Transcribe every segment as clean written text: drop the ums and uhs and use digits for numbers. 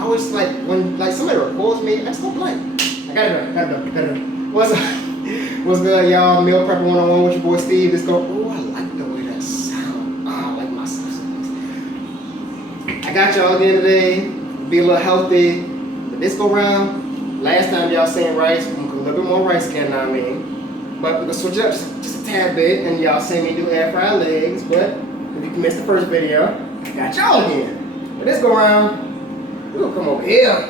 I always like when like somebody records me, I just go blank. I gotta do. What's good, y'all? Meal Prepper 101 with your boy Steve. Let's go. Oh, I like the way that sound. Oh, I like my substance. I got y'all again today. Be a little healthy. But this go round, last time y'all seen rice, I'm gonna cook a little bit more rice again, I mean. But we're gonna switch up just a tad bit, and y'all seen me do air fried legs. But if you missed the first video, I got y'all again. But this go round, we're gonna come over here.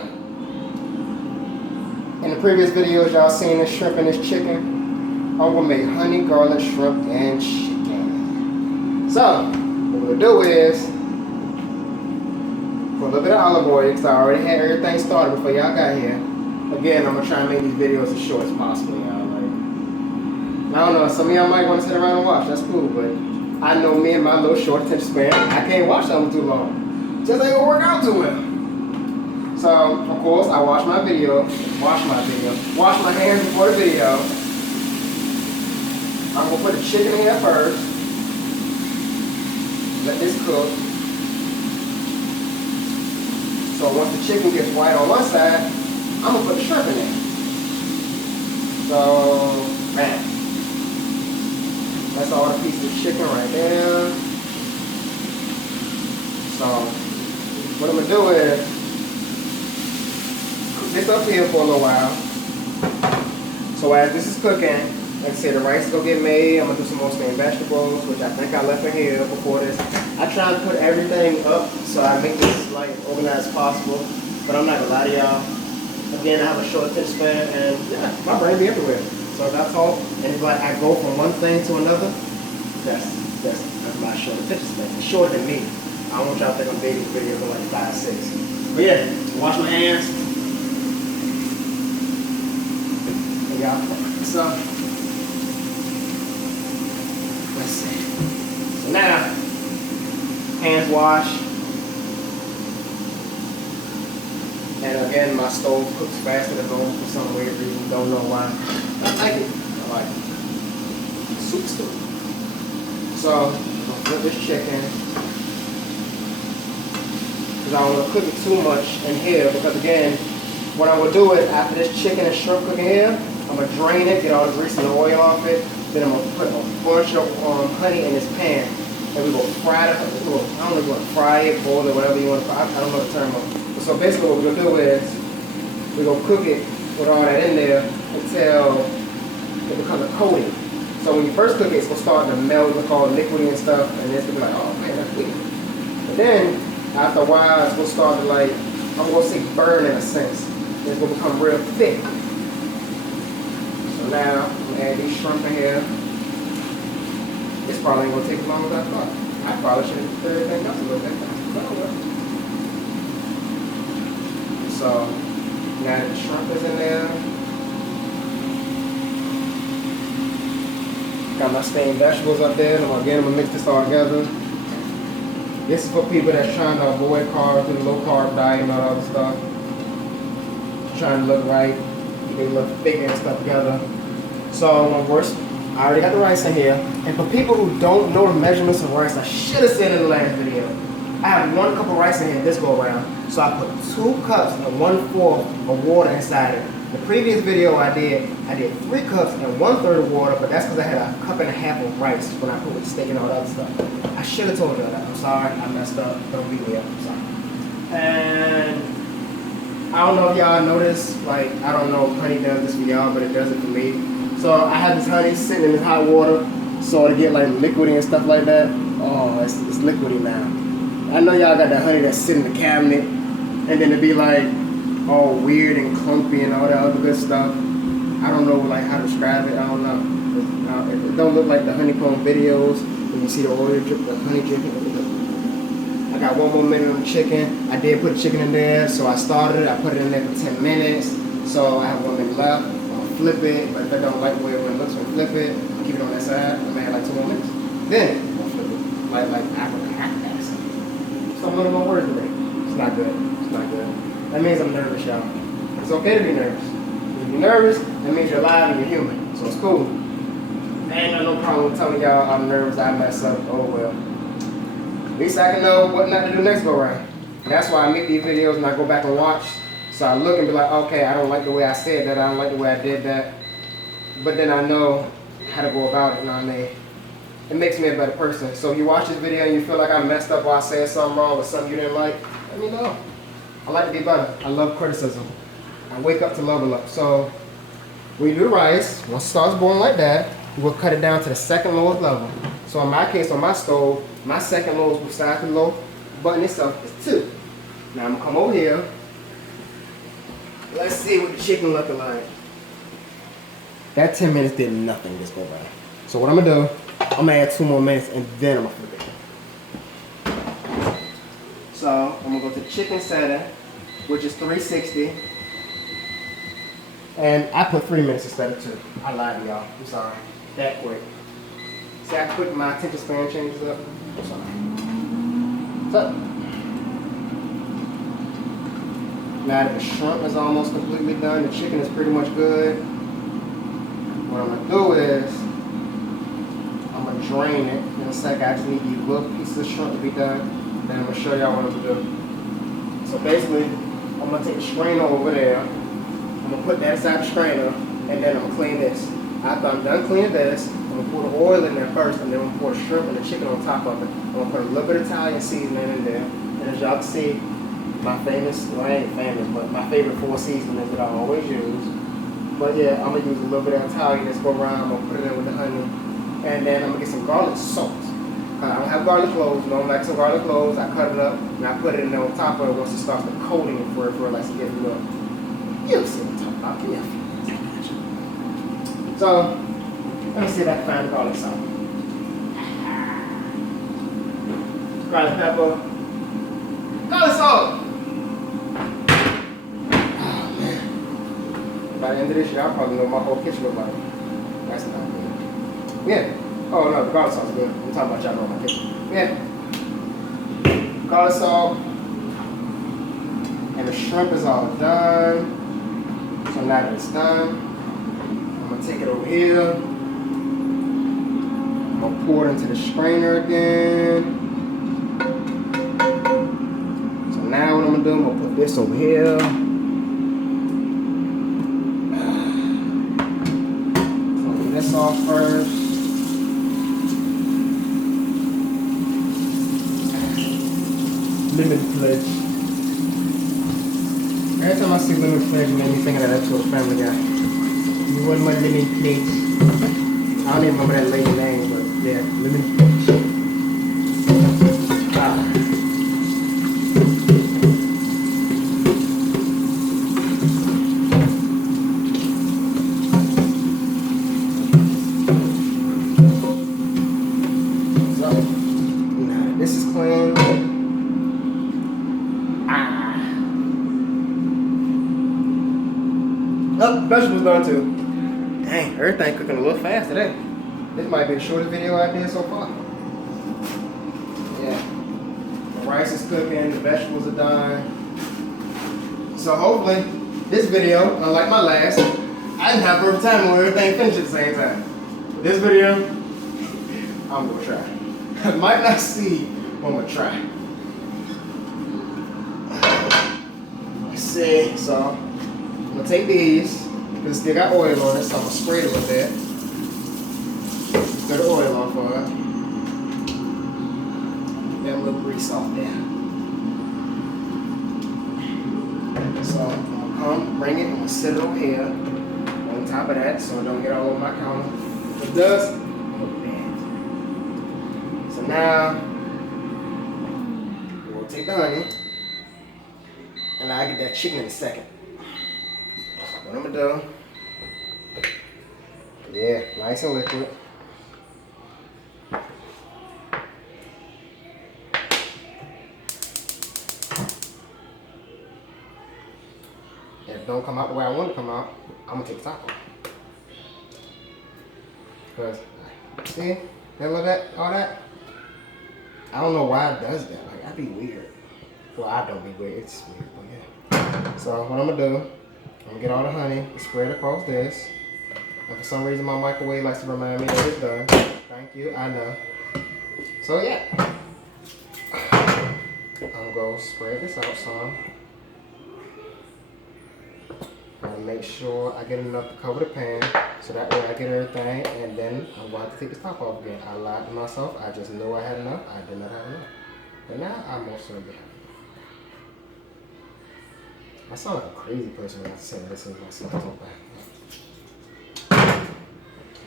In the previous videos, y'all seen this shrimp and this chicken. I'm gonna make honey garlic shrimp and chicken. So, what we're gonna do is put a little bit of olive oil, because I already had everything started before y'all got here. Again, I'm gonna try and make these videos as short as possible, y'all. Like, I don't know, some of y'all might want to sit around and watch, that's cool, but I know me and my little short attention span, I can't watch something too long. Just ain't gonna work out too well. So, of course, I wash my hands before the video. I'm gonna put the chicken in here first. Let this cook. So once the chicken gets white on one side, I'm gonna put the shrimp in there. So, bam. That's all the pieces of chicken right there. So, what I'm gonna do is this up here for a little while. So as this is cooking, like I said, the rice is gonna get made. I'm gonna do some more steamed vegetables, which I think I left in here before this. I try to put everything up so I make this like organized as possible. But I'm not gonna lie to y'all. Again, I have a short attention span, and yeah, my brain be everywhere. So if I talk and it's like I go from one thing to another, that's my short attention span. It's shorter than me. I don't want y'all to think I'm dating videos for like 5, 6. But yeah, wash my hands. So, let's see. So now, hands washed. And again, my stove cooks faster than normal for some weird reason. Don't know why. I like it. I like it. Soup stew. So, I'm gonna flip this chicken. Because I don't want to cook it too much in here. Because again, what I'm going to do is, after this chicken and shrimp cooking here, I'm going to drain it, get all the grease and the oil off it. Then I'm going to put a bunch of honey in this pan. And we're going to fry it. I don't know if you want to fry it, boil it, whatever you want to fry. I don't know the term of it. So basically what we're going to do is, we're going to cook it with all that in there until it becomes a coating. So when you first cook it, it's going to start to melt, look all liquidy and stuff. And it's going to be like, oh man, that's weird. But then, after a while, it's going to start to like, I'm going to say burn in a sense. It's going to become real thick. So now, I'm going to add these shrimp in here. It's probably going to take as long as I thought. I probably should have put everything else a little bit faster, but oh well. So, now that the shrimp is in there, got my steamed vegetables up there, and I'm going to mix this all together. This is for people that's trying to avoid carbs, do the low carb diet and all that other stuff. Trying to look right, they look thicker and stuff together. So first, I already got the rice in here. And for people who don't know the measurements of rice, I should have said in the last video. I have 1 cup of rice in here this go around. So I put 2 cups and 1/4 of water inside it. The previous video I did 3 cups and 1/3 of water, but that's because I had a 1.5 cups of rice when I put with steak and all that other stuff. I should have told you that. I'm sorry, I messed up. Don't beat me up. I'm sorry. And I don't know if y'all noticed, like, I don't know if honey does this for y'all, but it does it for me. So I have this honey sitting in this hot water, so to get like liquidy and stuff like that. Oh, it's liquidy now. I know y'all got that honey that's sitting in the cabinet, and then it'd be like all weird and clumpy and all that other good stuff. I don't know like how to describe it. I don't know. It don't look like the honeycomb videos when you see the oil drip, the honey dripping. I got 1 more minute on the chicken. I did put the chicken in there, so I started it. I put it in there for 10 minutes. So I have 1 minute left. I'll flip it, but if I don't like the way it looks, I'll flip it. I'll keep it on that side. I may have like 2 more minutes. Then I'll flip it. Like I would have that. So I'm learning my words today. It's not good. It's not good. That means I'm nervous, y'all. It's okay to be nervous. If you're nervous, that means you're alive and you're human. So it's cool. I ain't got no problem with telling y'all I'm nervous, I mess up. Oh well. At least I can know what not to do next go around. And that's why I make these videos and I go back and watch. So I look and be like, okay, I don't like the way I said that, I don't like the way I did that. But then I know how to go about it, you know what I mean? It makes me a better person. So if you watch this video and you feel like I messed up or I said something wrong or something you didn't like, let me know. I like to be better. I love criticism. I wake up to level up. So when you do the rice, once it starts boiling like that, we'll cut it down to the second lowest level. So in my case, on my stove, my second lowest besides the low button itself is 2. Now I'm gonna come over here. Let's see what the chicken looking like. That 10 minutes did nothing this go by. So what I'm gonna do, I'm gonna add 2 more minutes and then I'm gonna flip it. So I'm gonna go to the chicken setting, which is 360. And I put 3 minutes instead of 2. I lied to y'all, I'm sorry. That quick. See how quick my attention span changes up? I'm sorry. So, now that the shrimp is almost completely done, the chicken is pretty much good. What I'm gonna do is, I'm gonna drain it. In a sec, I just need these little pieces of shrimp to be done. Then I'm gonna show y'all what I'm gonna do. So basically, I'm gonna take the strainer over there. I'm gonna put that inside the strainer, and then I'm gonna clean this. After I'm done cleaning this, I'm gonna pour the oil in there first, and then I'm gonna pour the shrimp and the chicken on top of it. I'm gonna put a little bit of Italian seasoning in there. And as y'all can see, my famous, well I ain't famous, but my favorite 4 seasonings that I always use. But yeah, I'm gonna use a little bit of Italian this go around. I'm gonna put it in with the honey. And then I'm gonna get some garlic salt. I don't have garlic cloves, but I like some garlic cloves. I cut it up and I put it in there on top of it once it starts to coating it for it likes to get a little. You'll see what I'm talking about. Give me a few minutes. So, let me see if I can find the garlic salt. Garlic pepper. Garlic salt! Oh man. By the end of this year, I'll probably know my whole kitchen look like. That's not good. Yeah. Oh no, the garlic salt is good. I'm talking about y'all know my kitchen. Yeah. Garlic salt. And the shrimp is all done. So now that it's done, I'm gonna take it over here. I'm gonna pour it into the strainer again. So now what I'm gonna do, I'm gonna put this over here. Clean this off first. Lemon pledge. Every time I see lemon pledge, it made me think of that episode of Family Guy. You want my lemon pledge? I don't even remember that lady name, but yeah, lemon pledge. So, now this is clean. Oh, vegetables done too. Dang, everything cooking a little fast today. This might be the shortest video I did so far. Yeah. The rice is cooking, the vegetables are done. So hopefully, this video, unlike my last, I didn't have perfect time where everything finished at the same time. But this video, I'm gonna try. I might not see, but I'm gonna try. Let's see, so. I'm gonna take these, because it still got oil on it, so I'm gonna spray it with that. Get the oil off of it. Get a little grease off there. So I'm gonna come, bring it, I'm gonna sit it over here on top of that so it don't get all over my counter. If it does, look bad. So now, we'll take the honey, and I'll get that chicken in a second. What I'm gonna do, yeah, nice and liquid. If it don't come out the way I want it to come out, I'm gonna take the top off. Because, see, all that? I don't know why it does that. Like, that'd be weird. Well, I don't be weird, it's weird, but yeah. So, what I'm gonna do, I'm gonna get all the honey, spread it across this. And for some reason, my microwave likes to remind me that it's done. Thank you, I know. So yeah, I'm I'm going to spread this out some. And make sure I get enough to cover the pan, so that way I get everything, and then I'm going to take this top off again. I lied to myself. I just knew I had enough. I did not have enough. But now I most certainly have. I sound like a crazy person when I say this is myself.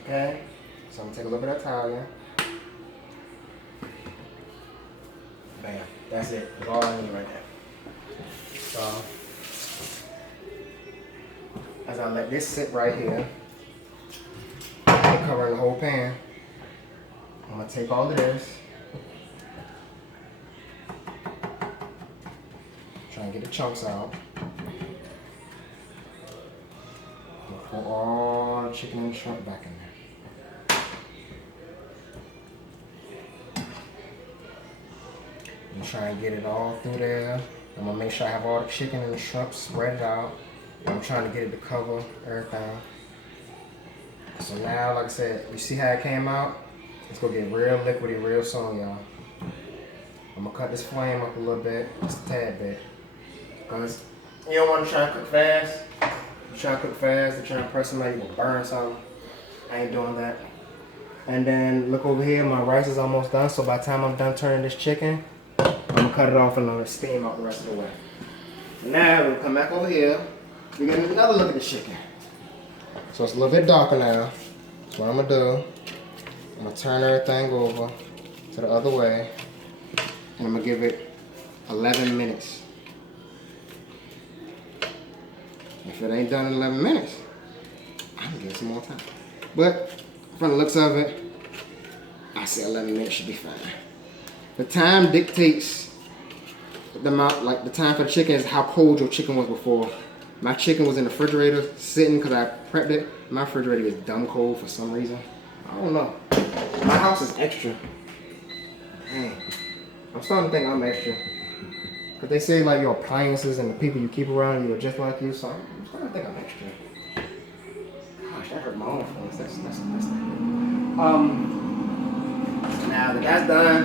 Okay, so I'm gonna take a little bit of that towel again. Bam, that's it. That's all I need right there. So, as I let this sit right here, covering the whole pan, I'm gonna take all of this, try and get the chunks out. Pour all the chicken and shrimp back in there. And try and get it all through there. I'm gonna make sure I have all the chicken and the shrimp spread out. I'm trying to get it to cover everything. So now, like I said, you see how it came out? It's gonna get real liquidy real soon, y'all. I'm gonna cut this flame up a little bit, just a tad bit. Because you don't want to try and cook fast. You try to cook fast, you try to press something, you're gonna burn something. I ain't doing that. And then look over here, my rice is almost done. So by the time I'm done turning this chicken, I'm gonna cut it off and let it steam out the rest of the way. Now we'll come back over here. We get another look at the chicken. So it's a little bit darker now. So what I'm gonna do, I'm gonna turn everything over to the other way, and I'm gonna give it 11 minutes. If it ain't done in 11 minutes, I'm gonna give it some more time. But from the looks of it, I say 11 minutes should be fine. The time dictates the amount, like the time for the chicken is how cold your chicken was before. My chicken was in the refrigerator sitting because I prepped it. My refrigerator is dumb cold for some reason. I don't know. My house is extra. Dang. I'm starting to think I'm extra. Because they say like your appliances and the people you keep around you are just like you, so I'm starting to think I'm extra. Gosh, that hurt my own feelings. That's not good. Now that that's done,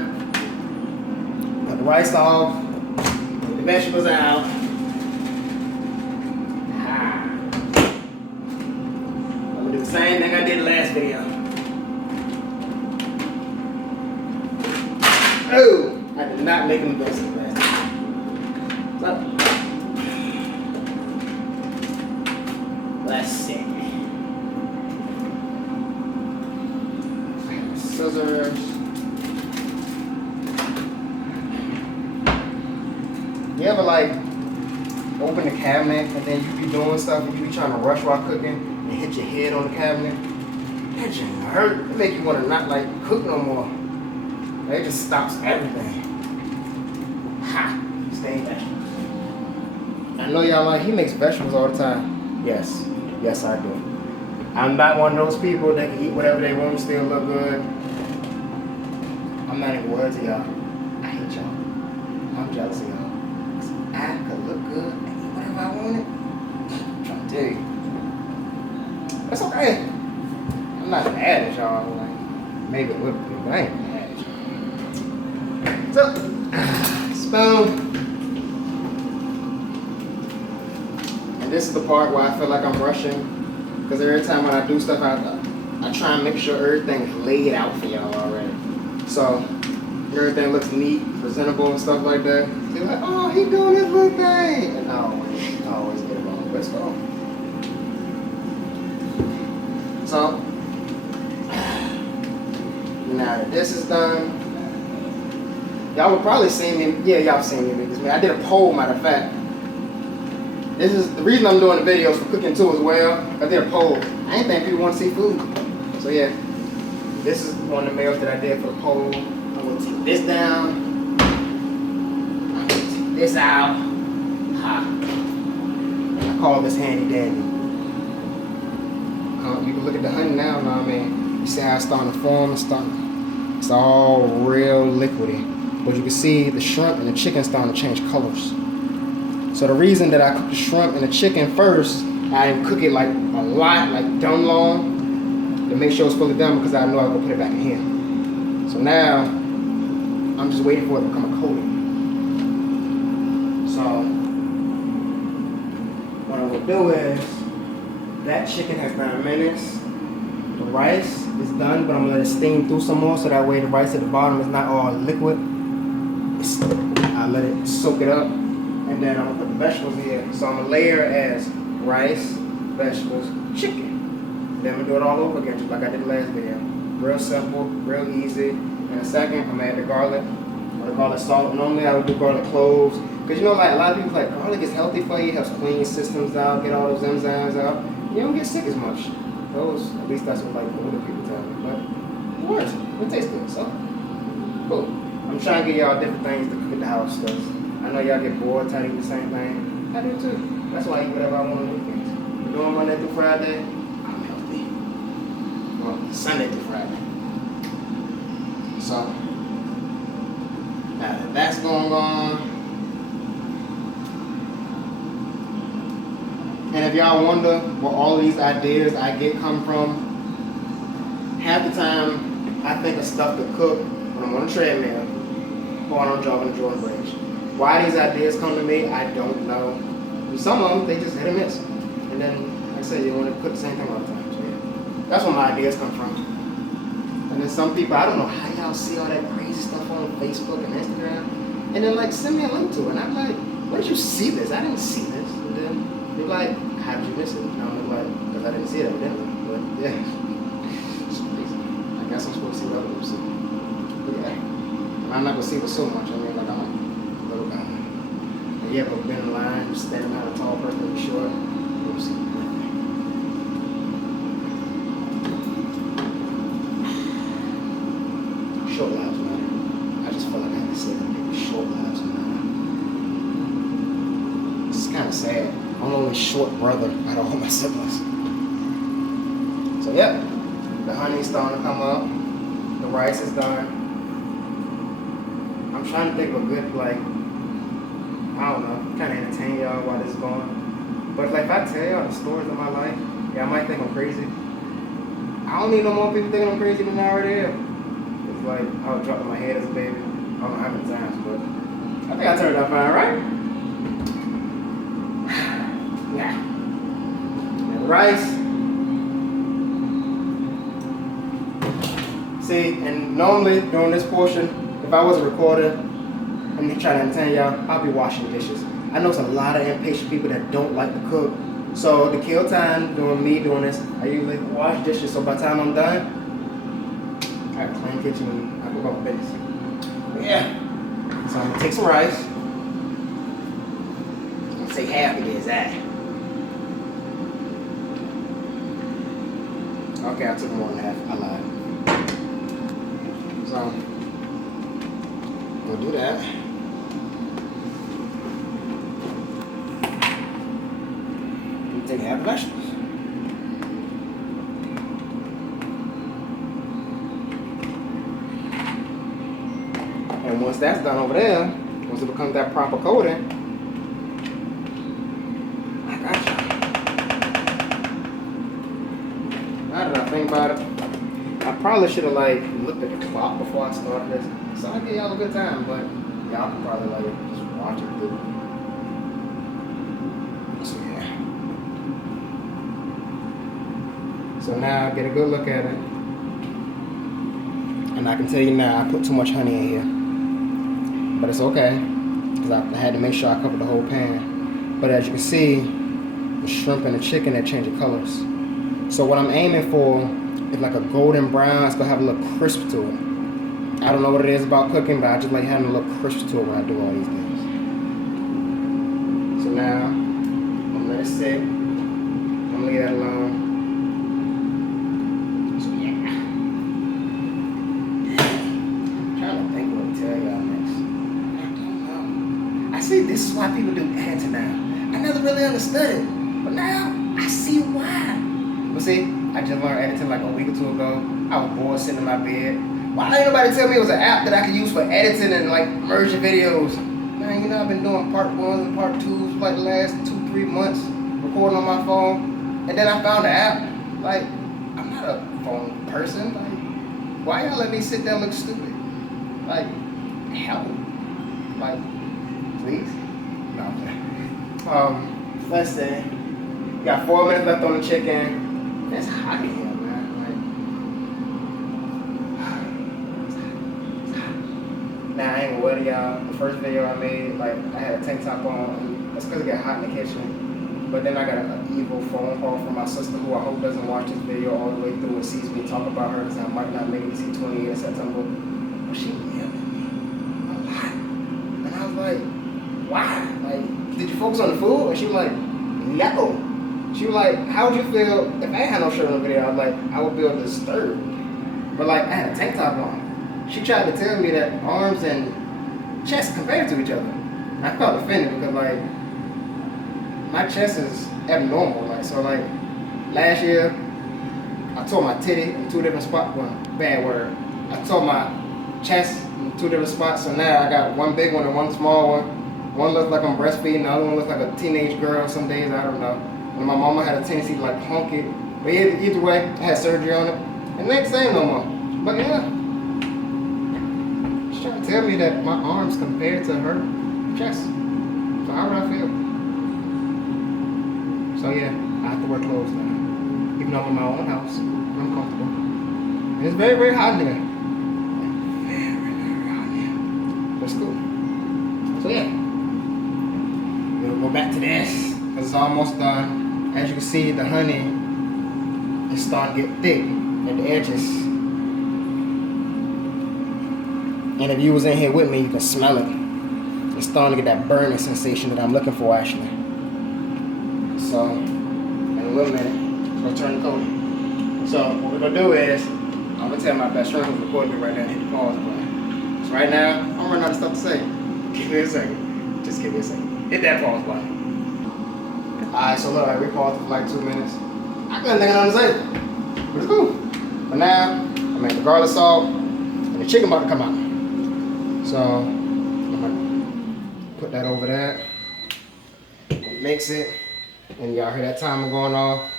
put the rice off, put the vegetables out. Do the same thing I did last video. Oh, I did not make them best last time. So, let's see. I have scissors. You ever like open the cabinet and then you be doing stuff and you be trying to rush while cooking? And hit your head on the cabinet, that just hurt. It make you want to not like cook no more. It just stops everything. Ha! Stay vegetables. I know y'all like he makes vegetables all the time. Yes, yes I do. I'm not one of those people that can eat whatever they want and still look good. I'm not even worried to y'all. I hate y'all. I'm jealous of y'all. I could look good and eat whatever I wanted. I'm trying to tell you. That's okay. I'm not mad at y'all. Like, maybe a little bit, but I ain't mad at y'all. So, spoon. And this is the part where I feel like I'm rushing. Because every time when I do stuff, I try and make sure everything is laid out for y'all already. So, everything looks neat, presentable, and stuff like that. So you're like, oh, he doing this little thing. And I always get it wrong. But it's cool. So, now that this is done, y'all would probably see me, yeah, y'all seen me make this. I did a poll, matter of fact. This is the reason I'm doing the videos for cooking too as well. I did a poll. I ain't think people want to see food. So yeah, this is one of the meals that I did for the poll. I'm gonna take this down. I'm gonna take this out. Ha. I call this handy dandy. You can look at the honey now, I mean, you see how it's starting to form, it's all real liquidy. But you can see the shrimp and the chicken starting to change colors. So the reason that I cooked the shrimp and the chicken first, I didn't cook it like a lot, like dumb long, to make sure it's fully done because I know I was gonna put it back in here. So now, I'm just waiting for it to become a coating. do is, that chicken has 9 minutes. The rice is done, but I'm gonna let it steam through some more so that way the rice at the bottom is not all liquid. I let it soak it up, and then I'm gonna put the vegetables here. So I'm gonna layer as rice, vegetables, chicken. Then I'm gonna do it all over again, just like I did the last video. Real simple, real easy. In a second, I'm gonna add the garlic, or the garlic salt. Normally I would do garlic cloves, because you know, like a lot of people like garlic is healthy for you, helps clean your systems out, get all those enzymes out. You don't get sick as much. Those, at least that's what like older people tell me. But it works. It tastes good. So, cool. I'm trying to get y'all different things to cook at the house, because I know y'all get bored trying to eat the same thing. I do too. That's why I eat whatever I want on the weekends. We're doing Monday through Friday. I'm healthy. Well, Sunday through Friday. So, now that that's going on. And if y'all wonder where all these ideas I get come from, half the time I think of stuff to cook when I'm on a treadmill or when I'm jogging the Jordan Bridge. Why these ideas come to me, I don't know. And some of them, they just hit or miss. And then, like I said, you want to cook the same thing all the time. So yeah, that's where my ideas come from. And then some people, I don't know how y'all see all that crazy stuff on Facebook and Instagram. And then like send me a link to it. And I'm like, where did you see this? I didn't see this. And then they're like, how did you miss it? And I'm like, because I didn't see it evidently. But yeah, it's crazy. I guess I'm supposed to see what other people see. But yeah, and I'm not going to see it so much. I mean, like I'm a little guy. Have you ever been in line, standing behind a tall person who's short? You don't see nothing. Short lives matter. I just feel like I have to say that maybe short lives matter. It's kind of sad. I'm the only short brother out of all my siblings. So yep, the honey's starting to come up. The rice is done. I'm trying to think of a good, like, I don't know, kind of entertain y'all while this is going. But like, if I tell y'all the stories of my life, y'all might think I'm crazy. I don't need no more people thinking I'm crazy than I already am. It's like, I was dropping my head as a baby. I don't know how many times, but I think I turned out fine, right? Yeah. And rice. See, and normally during this portion, if I wasn't recording, I'm trying to entertain y'all, I'll be washing dishes. I know it's a lot of impatient people that don't like to cook. So to kill time doing this, I usually wash dishes. So by the time I'm done, I have a clean kitchen and I cook up business. But yeah. So I'm gonna take some rice. I'm gonna take half of this, that. Okay, I took more than half. I lied. So we'll do that. We'll take half the vegetables. And once that's done over there, once it becomes that proper coating, I got you. Now that I think about it, I probably should have like looked at the clock before I started this. So I gave y'all a good time, but y'all can probably like just watch it through. So yeah. So now get a good look at it. And I can tell you now, I put too much honey in here. But it's okay, because I had to make sure I covered the whole pan. But as you can see, the shrimp and the chicken, they're changing colors. So what I'm aiming for is like a golden brown. It's gonna have a little crisp to it. I don't know what it is about cooking, but I just like having a little crisp to it when I do all these things. So now, I'm gonna let it sit. I'm gonna leave that alone. So yeah. I'm trying to think what to tell y'all next. I don't know. I see this is why people do editing now. I never really understood it, but now I see why. But see, I just learned editing like a week or two ago. I was bored sitting in my bed. Why didn't anybody tell me it was an app that I could use for editing and like merging videos? Man, you know, I've been doing part 1s and part 2s for like the last 2-3 months, recording on my phone. And then I found the app. Like, I'm not a phone person. Like, why y'all let me sit there and look stupid? Like, help. Like, please? No, I'm kidding. Let's say, You got 4 minutes left on the chicken. That's hot in here, man. Like, now I ain't gonna lie to y'all. The first video I made, like I had a tank top on. That's because it got hot in the kitchen. But then I got an evil phone call from my sister, who I hope doesn't watch this video all the way through and sees me talk about her, because I might not make it to 28 in September. But she yelled at me a lot. And I was like, why? Like, did you focus on the food? And she was like, no. She was like, how would you feel if I ain't had no shirt on the video? I was like, I would feel disturbed. But like, I had a tank top on. She tried to tell me that arms and chest compared to each other. I felt offended because like, my chest is abnormal. Like, so like, last year, I tore my titty in 2 different spots. Well, bad word. I tore my chest in 2 different spots. So now I got one big one and one small one. One looks like I'm breastfeeding, the other one looks like a teenage girl some days, I don't know. And my mama had a tendency to like honk it. But either way, I had surgery on it. And it ain't the same no more. But yeah. She's trying to tell me that my arms compared to her chest. So how would I feel? So yeah, I have to wear clothes now. Even though I'm in my own house, I'm comfortable. And it's very, very hot in there. Very, very hot in here. That's cool. So yeah. We'll go back to this, because it's almost done. As you can see, the honey is starting to get thick at the edges. And if you was in here with me, you can smell it. It's starting to get that burning sensation that I'm looking for, actually. So, in a little minute, we're going to turn the coat. So, what we're going to do is, I'm going to tell my best friend who's recording me right now to hit the pause button. So right now, I'm running out of stuff to say. Give me a second. Just give me a second. Hit that pause button. Alright, so look, we paused for like 2 minutes. I couldn't think of nothing to say. But it's cool. But now, I made the garlic salt, and the chicken about to come out. So, I'm going to put that over there. Mix it. And y'all hear that timer going off.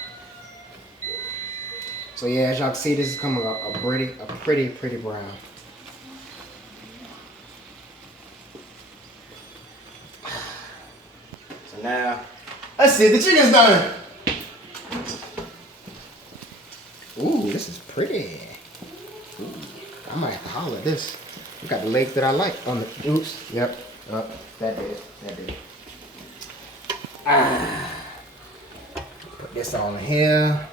So yeah, as y'all can see, this is coming a pretty brown. So now, let's see, the chicken's done. Ooh, this is pretty. Ooh, I might have to holler at this. We got the legs that I like on the, oops, yep, that did. Put this all in here.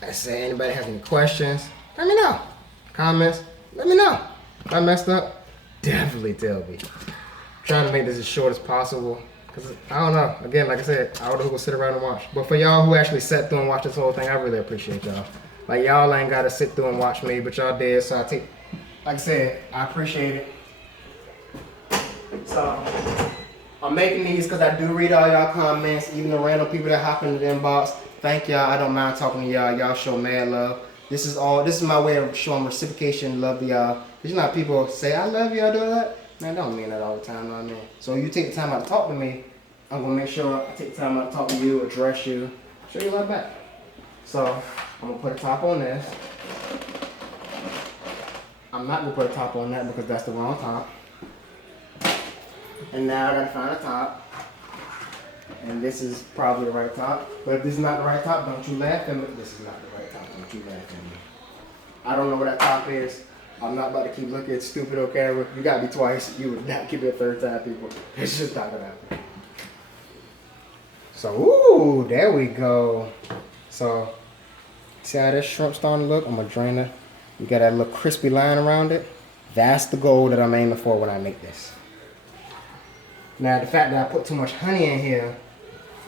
Like I said, anybody has any questions, let me know. Comments, let me know. If I messed up, definitely tell me. I'm trying to make this as short as possible. Cause I don't know, again, like I said, I don't know who will sit around and watch. But for y'all who actually sat through and watched this whole thing, I really appreciate y'all. Like y'all ain't gotta sit through and watch me, but y'all did, so like I said, I appreciate it. So, I'm making these because I do read all y'all comments, even the random people that hop in the inbox. Thank y'all, I don't mind talking to y'all, y'all show mad love. This is my way of showing reciprocation, love to y'all. Cause you know how people say, I love you, I do that. Man, I don't mean that all the time, know what I mean? So you take the time out to talk to me, I'm gonna make sure I take the time out to talk to you, address you, show you love back. So, I'm gonna put a top on this. I'm not gonna put a top on that because that's the wrong top. And now I gotta find a top. And this is probably the right top. But if this is not the right top, don't you laugh at me. This is not the right top, don't you laugh at me. I don't know where that top is. I'm not about to keep looking stupid on camera. You got me twice. You would not keep it a third time, people. It's just not gonna happen. So, ooh, there we go. So, see how this shrimp starting to look? I'm gonna drain it. You got that little crispy line around it. That's the goal that I'm aiming for when I make this. Now, the fact that I put too much honey in here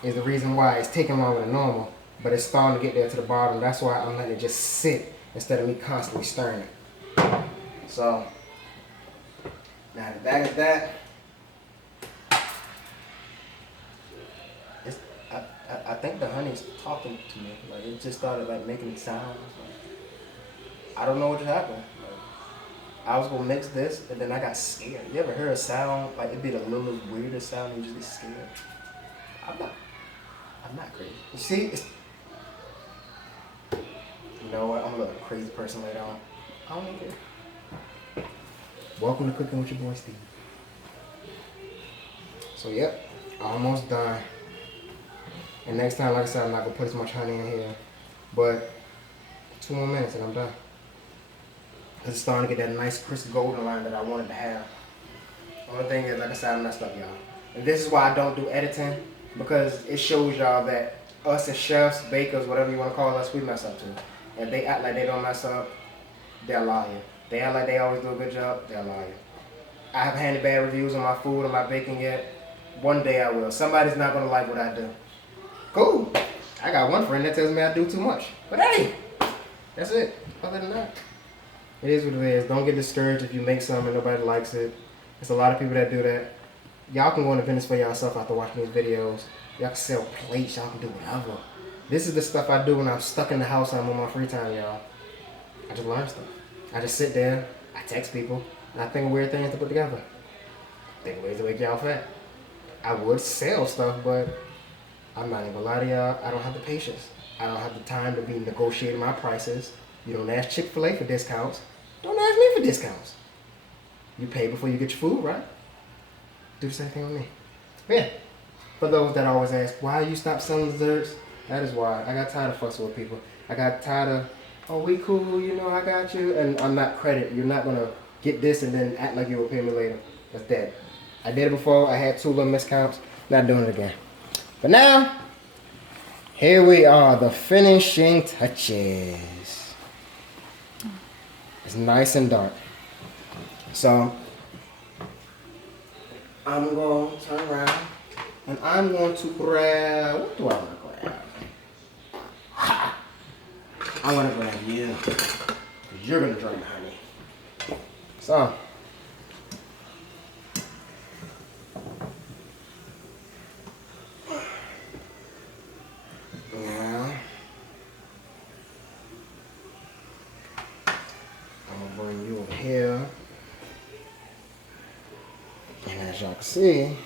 is the reason why it's taking longer than normal, but it's starting to get there to the bottom. That's why I'm letting it just sit instead of me constantly stirring it. So, now the back of that, I think the honey's talking to me. Like, it just started like making sounds. I don't know what just happened. I was gonna mix this, and then I got scared. You ever hear a sound, like it'd be the little weirder sound, and you just get scared? I'm not crazy. You see, you know what, I'm a little crazy person later on. I don't even care. Welcome to Cooking with your boy Steve. So yep, almost done. And next time, like I said, I'm not gonna put as much honey in here. But 2 more minutes and I'm done. It's starting to get that nice crisp golden line that I wanted to have. Only thing is, like I said, I messed up, y'all. And this is why I don't do editing, because it shows y'all that us as chefs, bakers, whatever you want to call us, we mess up too. And they act like they don't mess up, they're lying. They act like they always do a good job, they're lying. I haven't had any bad reviews on my food or my baking yet. One day I will. Somebody's not gonna like what I do. Cool. I got one friend that tells me I do too much. But hey, that's it. Other than that, it is what it is. Don't get discouraged if you make something and nobody likes it. There's a lot of people that do that. Y'all can go into business for yourself after watching these videos. Y'all can sell plates. Y'all can do whatever. This is the stuff I do when I'm stuck in the house and I'm on my free time, y'all. I just learn stuff. I just sit there. I text people. And I think of weird things to put together. Think of ways to make y'all fat. I would sell stuff, but I'm not even gonna lie to y'all. I don't have the patience. I don't have the time to be negotiating my prices. You don't ask Chick-fil-A for discounts. Don't ask me for discounts. You pay before you get your food, right? Do the same thing with me. Yeah. For those that always ask, why you stop selling desserts? That is why. I got tired of fussing with people. I got tired of, oh, we cool, you know, I got you. And I'm not credit. You're not going to get this and then act like you will pay me later. That's dead. I did it before. I had 2 little miscounts. Not doing it again. But now, here we are, the finishing touches. It's nice and dark. So, I'm going to turn around and I'm going to grab, what do I want to grab? Ha! I want to grab you, because you're going to drink honey. So, now, I'm going to bring you in here. And as y'all can see,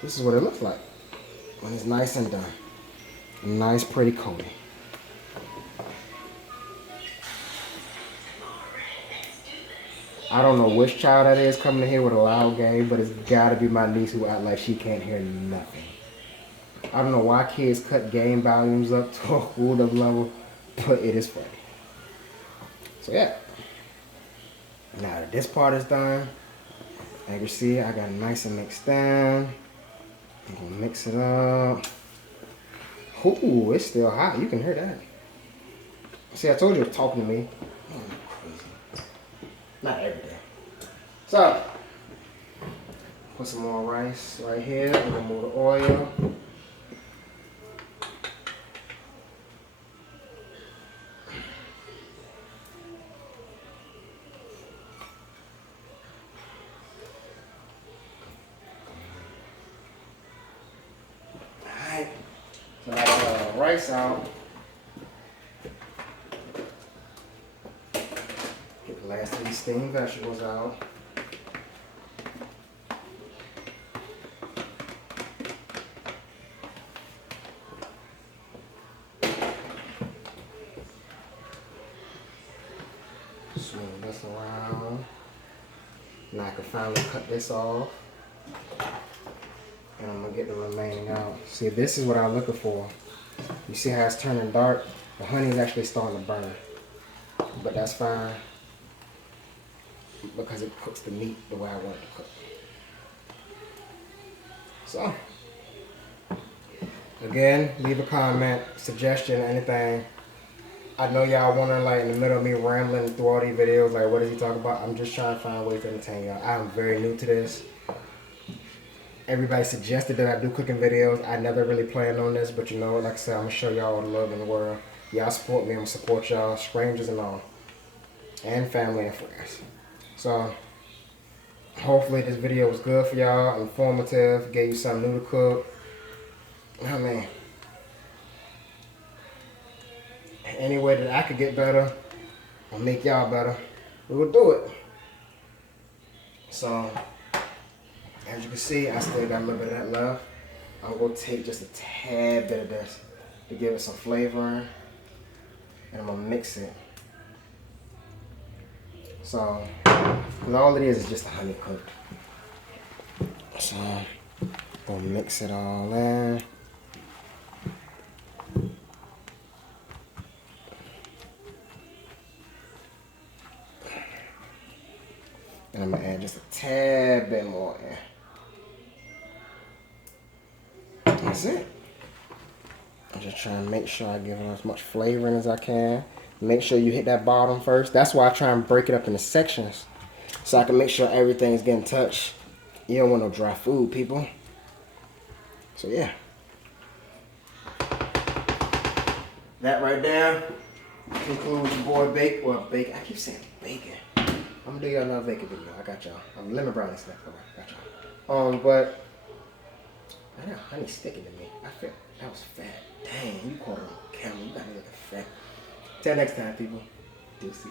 this is what it looks like when it's nice and done. A nice, pretty coating. I don't know which child that is coming in here with a loud game, but it's gotta be my niece who act like she can't hear nothing. I don't know why kids cut game volumes up to a cool level, but it is funny. So yeah. Now that this part is done, as you can see, I got it nice and mixed down. I'm gonna mix it up. Ooh, it's still hot. You can hear that. See, I told you it was talking to me. Oh, crazy. Not every day. So, put some more rice right here. I'm gonna move the oil. So now I got the rice out. Get the last of these steamed vegetables out. Swing this around. Now I can finally cut this off. And I'm gonna get the remaining out. See, this is what I'm looking for. You see how it's turning dark? The honey is actually starting to burn. But that's fine, because it cooks the meat the way I want it to cook. So, again, leave a comment, suggestion, anything. I know y'all wondering, like, in the middle of me rambling through all these videos, like, what is he talking about? I'm just trying to find ways to entertain y'all. I'm very new to this. Everybody suggested that I do cooking videos. I never really planned on this, but you know, like I said, I'm gonna show y'all all the love in the world. Y'all support me, I'm gonna support y'all, strangers and all, and family and friends. So, hopefully this video was good for y'all, informative, gave you something new to cook. I mean, any way that I could get better or make y'all better, we will do it. So, as you can see, I still got a little bit of that left. I'm going to take just a tad bit of this to give it some flavor, and I'm going to mix it. So, because all it is just a honey cook. So, I'm going to mix it all in. out, and that's it. I'm just trying to make sure I give it as much flavoring as I can. Make sure you hit that bottom first. That's why I try and break it up into sections, so I can make sure everything's getting touched. You don't want no dry food, people. So yeah. That right there concludes your boy bacon. Well, bacon. I keep saying bacon. I'm gonna do y'all another bacon video. I got y'all. Lemon brownie snack. I got y'all. But I know honey sticking to me. I feel that was fat. Dang, you caught it on camera. You got me looking fat. Till next time, people. Deuces.